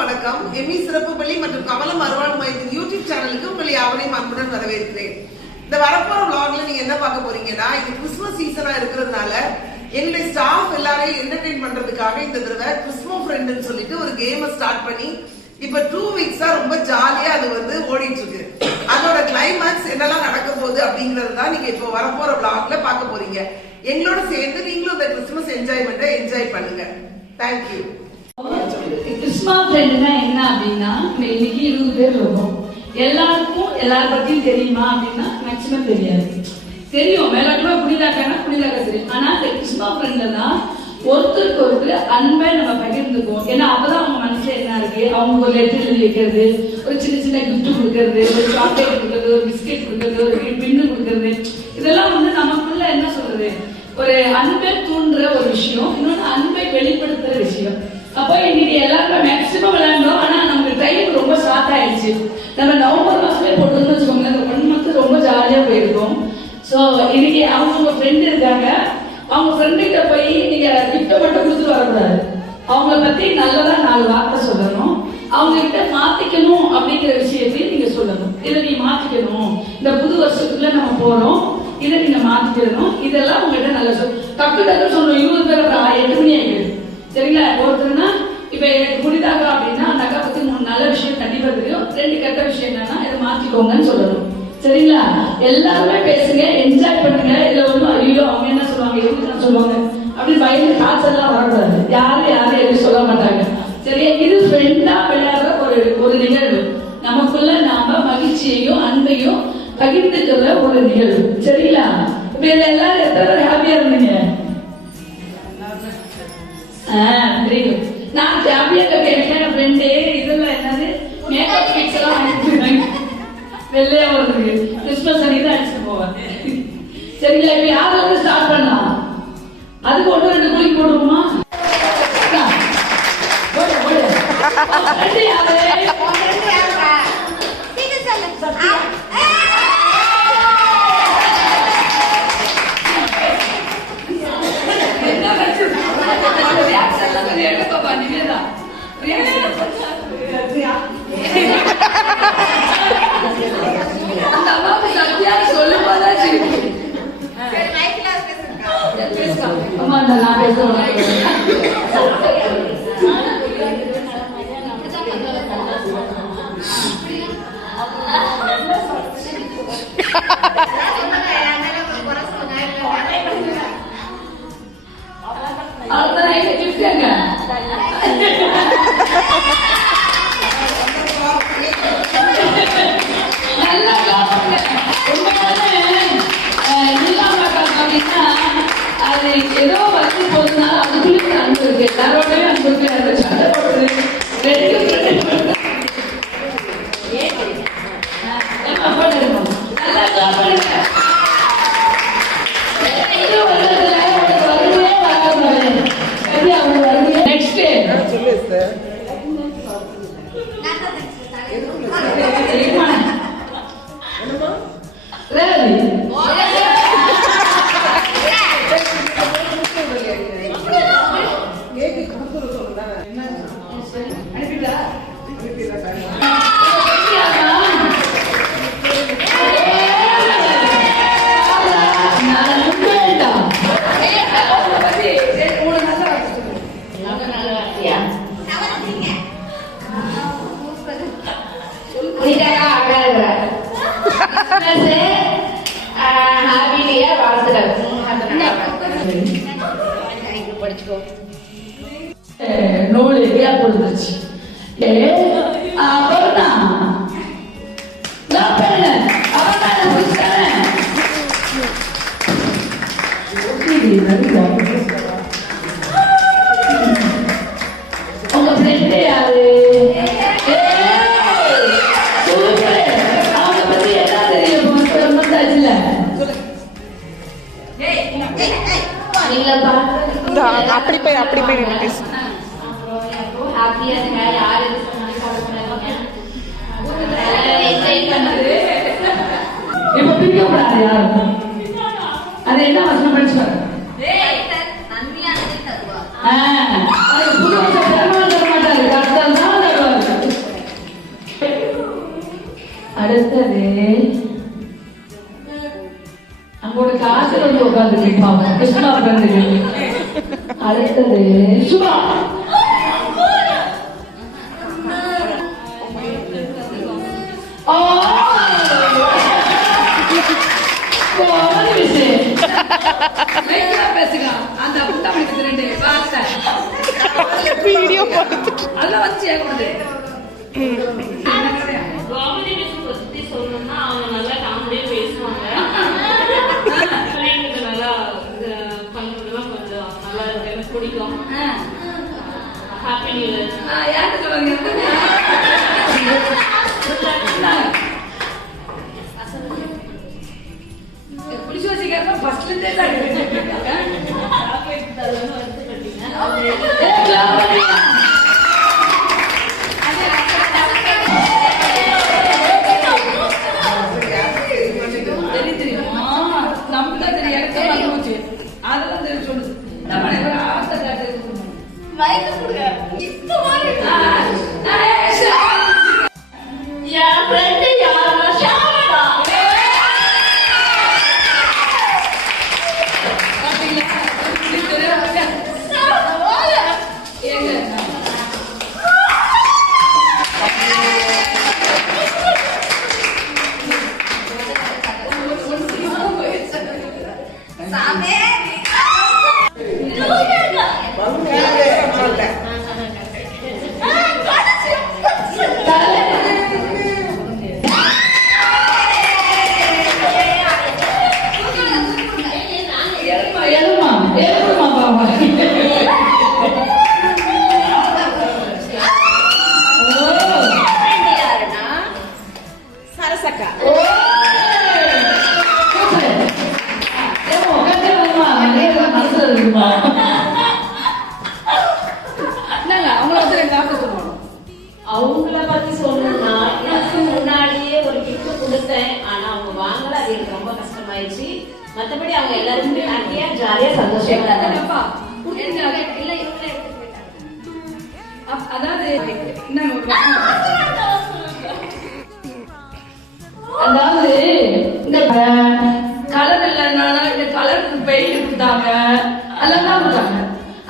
அனைவருக்கும் வணக்கம். எம்மி சிறப்பு பள்ளி மற்றும் கமலம் அறுவாள் மையத்தின் யூடியூப் சேனலுக்கு உங்களை யாவரையும் அன்புடன் வரவேற்கிறேன். இந்த வரப்போற vlogல நீங்க என்ன பார்க்க போறீங்கன்னா, இது கிறிஸ்துமஸ் சீசனா இருக்கிறதுனால எங்களுடைய ஸ்டாஃப் எல்லாரையும் என்டர்டெயின் பண்றதுக்காக இந்த தடவை கிறிஸ்மோ ஃப்ரெண்ட்னு சொல்லிட்டு ஒரு கேமை ஸ்டார்ட் பண்ணி இப்ப 2 வீக்ஸா ரொம்ப ஜாலியா அது ஓடிட்டு இருக்கு. அதோட கிளைமேக்ஸ் என்னெல்லாம் நடக்க போகுது அப்படிங்கறது தான் நீங்க இப்போ வரப்போற vlogல பார்க்க போறீங்க. எங்களோட சேர்ந்து நீங்களும் இந்த கிறிஸ்துமஸ் என்ஜாய்மெண்ட்டை என்ஜாய் பண்ணுங்க. தேங்க்யூ. கிறிஸ்மா ஃப்ரெண்ட்னா என்ன அப்படின்னா, இன்னைக்கு 20 பேர் இருக்கும். எல்லாருக்கும் எல்லார பத்தியும் தெரியுமா அப்படின்னா மேக்சிமம் தெரியாது. தெரியும் மேலாட்டமா புனிதாக்கானா புனிதாக்கா தெரியும். ஆனா இந்த கிறிஸ்மா ஃப்ரெண்ட்ல தான் ஒருத்தருக்கு ஒருத்தர் அன்பை நம்ம பகிர்ந்துக்குவோம். ஏன்னா அப்பதான் அவங்க மனசுல என்ன இருக்கு, அவங்க ஒரு லெட்டர் எழுதி வைக்கிறது, ஒரு சின்ன சின்ன கிஃப்ட் கொடுக்கறது, ஒரு சாக்லேட் கொடுக்கறது, ஒரு பிஸ்கெட் கொடுக்கறது, ஒரு பின்னு கொடுக்கறது, இதெல்லாம் நமக்குள்ள என்ன சொல்றது, ஒரு அன்பை தூண்டுற ஒரு விஷயம், இன்னொன்று அன்பை வெளிப்படுத்துற விஷயம். அப்போ இன்னைக்கு எல்லாருமே மேக்சிமம் விளையாண்டோம். ஆனா நமக்கு டைம் ரொம்ப ஷார்ட் ஆயிடுச்சு. நம்ம நவம்பர் மாசமே போட்டோம்னு வச்சுக்கோங்க, அந்த 1 மந்த் ரொம்ப ஜாலியா போயிருக்கும். சோ இன்னைக்கு அவங்க ஃப்ரெண்ட் இருக்காங்க, அவங்க ஃப்ரெண்டு கிட்ட போய் நீங்க கிஃப்ட மட்டும் கொடுத்துட்டு வரக்கூடாது. அவங்கள பத்தி நல்லதா 4 வார்த்தை சொல்லணும். அவங்க கிட்ட மாத்திக்கணும் அப்படிங்கிற விஷயத்தையும் நீங்க சொல்லணும். இதை நீ மாத்திக்கணும், இந்த புது வருஷத்துக்குள்ள நம்ம போறோம், இதை நீங்க மாத்திக்கணும், இதெல்லாம் உங்ககிட்ட நல்ல டக்கு டக்கு சொல்லணும். 20 பேர் 8 மணி ஆகிடுது சரிங்களா. ஒருத்தருன்னா இப்ப எனக்கு புரிதாக்கா அப்படின்னா அந்த அக்கா பத்தி 3 நல்ல விஷயம் கண்டிப்பா தெரியும், 2 கெட்ட விஷயம் என்னன்னா இதை மாத்திக்கோங்கன்னு சொல்லணும். சரிங்களா? எல்லாருமே பேசுங்க, என்ஜாய் பண்ணுங்க. இதுல ஒண்ணும் ஐயோ அவங்க என்ன சொல்லுவாங்க இவங்க என்ன சொல்லுவாங்க அப்படின்னு பயந்து காசெல்லாம் வரக்கூடாது. யாரும் எதுவும் சொல்ல மாட்டாங்க. சரியா? இது ஃப்ரெண்டா விளையாடுற ஒரு நிகழ்வு. நமக்குள்ள நாம மகிழ்ச்சியையும் அன்பையும் பகிர்ந்துக்கிற ஒரு நிகழ்வு. சரிங்களா? இப்ப இதுல எல்லாரும் எத்தனை பேர் ஹாப்பியா இருந்தீங்க? Very good. நான் ஹாப்பியா இருக்கேன். ஃப்ரெண்டே இதெல்லாம் என்னது மேக்கப் கிட்ஸ் எல்லாம் வாங்கிட்டு வெள்ளையா வருது, கிறிஸ்துமஸ் அன்னைக்கு தான் அடிச்சுட்டு போவேன். சரிங்களா? இப்ப யாரும் ஸ்டார்ட் பண்ணலாம். அதுக்கு 1-2 குளிக்கு போடுவோமா? அந்த அம்மாவுக்கு சத்தியா சொல்லும் போதான் அம்மா நான் பேசுவேன். அது ஏதோ வந்து போதுனா அதுக்குள்ளே அன்பு இருக்கு. எல்லாரோடய அன்பு இருக்கு. சண்டை போடுறது 2 நெக்ஸ்ட் நூல் எதிரா கொடுத்துருச்சு. உங்க ஃப்ரெண்ட் யாரு? அவங்க பத்தி என்ன தெரியும்? ரொம்ப தாச்சுல அப்படி போய் பேசு. ஹாப்பியா இருங்க. யாரு இப்ப பிரிக்கப்படாது யாரும். அது என்ன வசனம் படிச்சு புது வருஷம் தர மாட்டாரு, கர்த்தர் தான் தருவார். அங்கோட காசுல வந்து உட்காந்து நிற்பாங்க கிருஷ்ணா பிறகு. அடுத்தது சுபா. அந்த புத்தகத்துக்கு 2 வார்த்தை வீடியோ போட்டு அதெல்லாம் வச்சு காமெடி மிஸ் பத்தி சொல்லணும்னா அவங்க நல்லா காமெடியா பேசுவாங்க. பிள்ளைங்களுக்கு நல்லா பண்றதுலாம் கொஞ்சம் நல்லா இருக்கு, எனக்கு பிடிக்கும். Happy new year. யாருக்கு சொல்லுங்க பிடிச்சி வச்சுக்க ஃபர்ஸ்ட்ல இருந்தே தான் தெரியுமா? நமக்குதான் தெரியும், எனக்கு மறந்து போச்சு. அதெல்லாம் தெரியும் சொல்லுது. நம்ம ஆசை காட்டு என் ஃப்ரெண்டு யாருன்னா ஷாமடா. அவங்கள பத்தி சொல்லணும்னா எனக்கு முன்னாடியே ஒரு கிஃப்ட் கொடுத்தேன். ஆனா அவங்க வாங்கல, அது எனக்கு ரொம்ப கஷ்டமாயிடுச்சு. மத்தபடி அவங்க எல்லாருமே ஹாப்பியா ஜாலியா சந்தோஷமா இருந்தாங்க. அதாவது அதாவது இந்த கலர் இல்லைன்னா இந்த கலருக்கு பெயிண்ட் கொடுத்தாங்க, அதெல்லாம் கொடுத்தாங்க.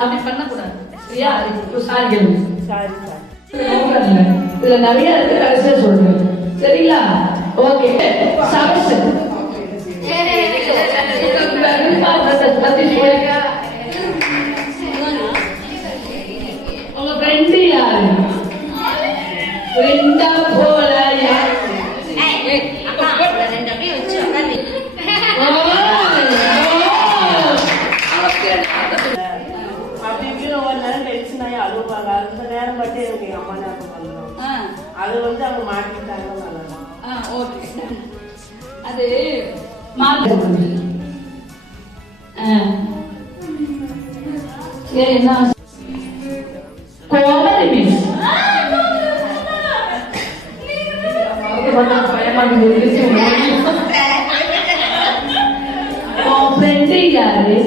அப்படி பண்ணக்கூடாது சரியா? சாரி இதுல நிறைய இருக்கு, கடைசியா சொல்றேன் சரிங்களா? ஓகே சரசு உங்க ஃப்ரெண்டு யாரு? ஃப்ரெண்டா போல யாரு? அது வந்து அவங்க மாட்டிக்கிட்டாங்க. அது என்ன கோமதி மிஸ் ஃப்ரெண்டு யாரு?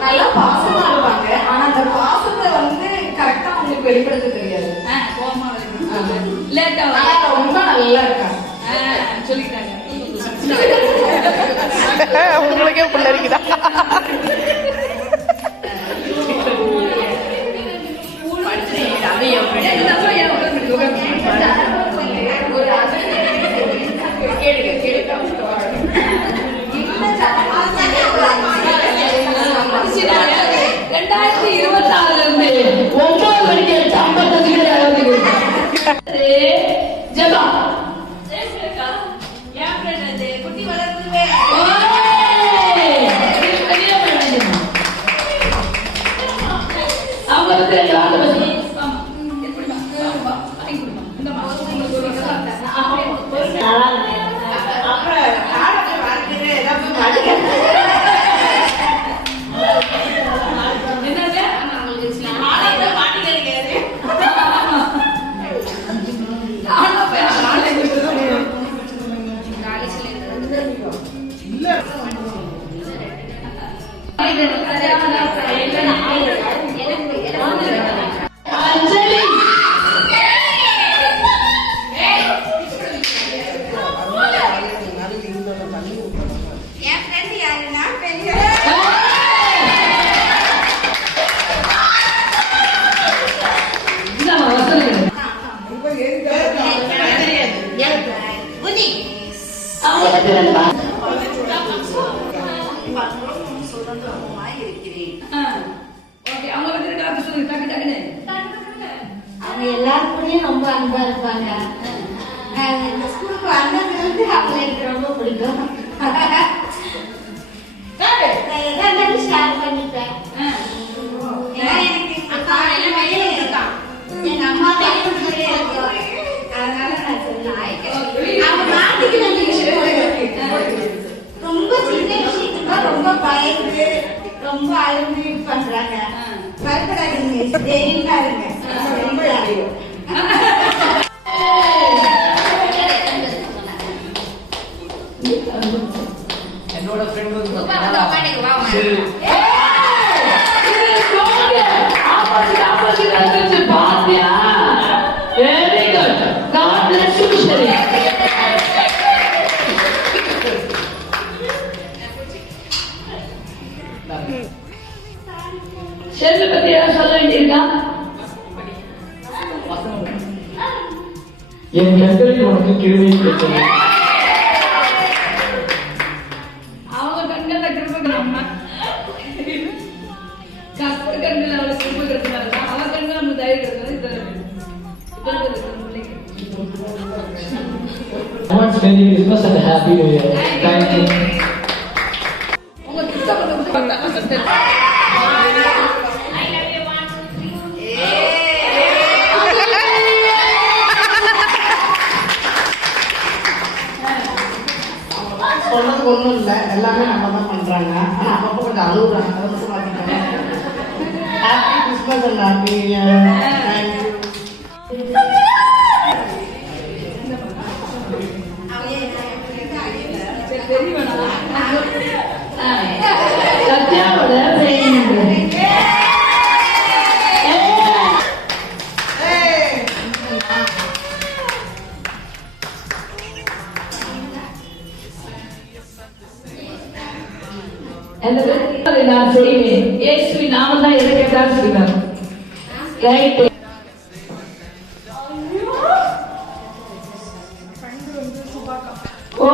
நல்லா பாசமா இருப்பாங்க. ஆனா அந்த பாசத்தை வந்து கரெக்டா அவங்களுக்கு வெளிப்படுத்த தெரியாது. ரொம்ப நல்லா இருக்காங்க சொல்லிட்டாங்க. உங்களுக்கே புள்ள இருக்குதா? ஜபா என் ஃப்ரெண்ட் குட்டி வளர்ந்து பண்ணி விட்டுருவாங்க. என் ஃப்ரெண்ட் யாருன்னா பெரிய இந்தாம்மா, வசனம். இப்ப எதுக்காக புனி சுதந்திரமாய் இருக்கிறேன். ஓகே, அவங்க வந்து டாக்டர் சொல்லுங்க, டக்கு டக்குன்னு. அவங்க எல்லாருக்குள்ளயும் ரொம்ப அன்பா இருப்பாங்க. இந்த ஸ்கூலுக்கு வந்ததுல இருந்து அவங்க எனக்கு ரொம்ப பிடிக்கும். நான் எதா இருந்தாலும் ஷேர் பண்ணிப்பேன். ஏன்னா எனக்கு அக்கா எல்லாம் வெளியில இருக்கான். எங்க அம்மா வெளியே இருக்கும். அதனால நான் சொன்னேன். அவங்க நாட்டுக்கு நான் ரொம்ப சின்ன விஷயத்துக்கு ரொம்ப பயந்து ரொம்ப அழுந்து இது பண்றாங்க. பயப்படாதீங்க, தைரியமா இருங்க. ரொம்ப அழியும். என்னோட ஃப்ரெண்ட் வந்து Very good. God bless you, Shri. ஷெல்ல பத்தி யாரும் சொல்ல வேண்டியிருக்கா? என் கண்களில் உனக்கு கிருபை கிடைத்தது. அவங்க கண்கள்ல கிருபை நம்ம கஷ்ட கண்கள் அவளுக்கு கிருபை கிடைச்சனால அவ கண்கள் நம்ம தைரியம் கிடைச்சது. Once Merry Christmas and Happy New Year. Thank you. உங்க கிட்ட சொன்னது ஒண்ணும் இல்ல, எல்லாமே நம்ம தான் பண்றாங்க. ஆனா அப்பப்போ கொஞ்சம் அழுகுறாங்க. அதை மட்டும் மாத்திக்கோங்க. Happy Christmas and happy new year. Thank you. சத்யாவோட friend. அதை நான் செய்வேன். இயேசுவின் நாமம் தான் எதை கேட்டாலும் செய்வார். ரைட். ஓ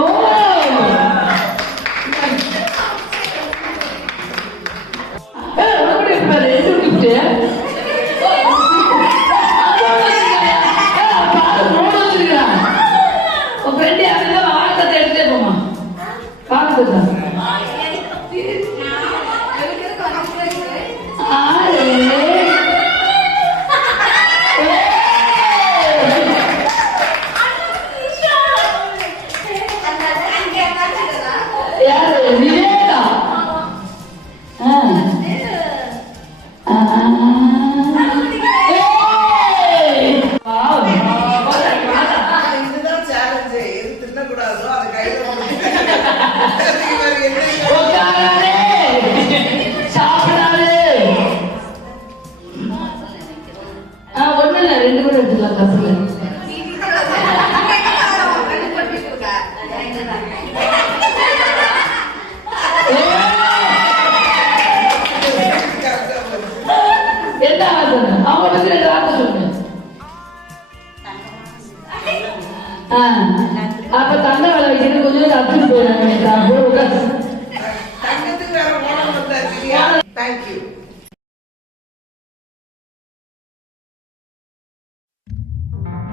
உனக்கு இருப்பாரு எது கிஃப்ட் உன் ஃப்ரெண்ட் யாரும் வார்த்தை எடுத்தே போமா பார்த்துதான் யாரு விவேகா இதுதான் சேலஞ்சு. எது தின்னக்கூடாதோ அதை கையில சாப்பிடாது ஒண்ணு இல்ல, 2 கூட எடுத்துக்கலாம், தப்பு இல்லை. என்ன ஆகுது அவங்க பத்தி 2 வார்த்தை சொல்லுங்க. அப்ப தந்தை வேலை வைக்கிறது கொஞ்சம் அத்துட்டு போயிடாங்க. தங்கத்துக்கு வேற ஓனம் வந்தாச்சு. தேங்க்யூ.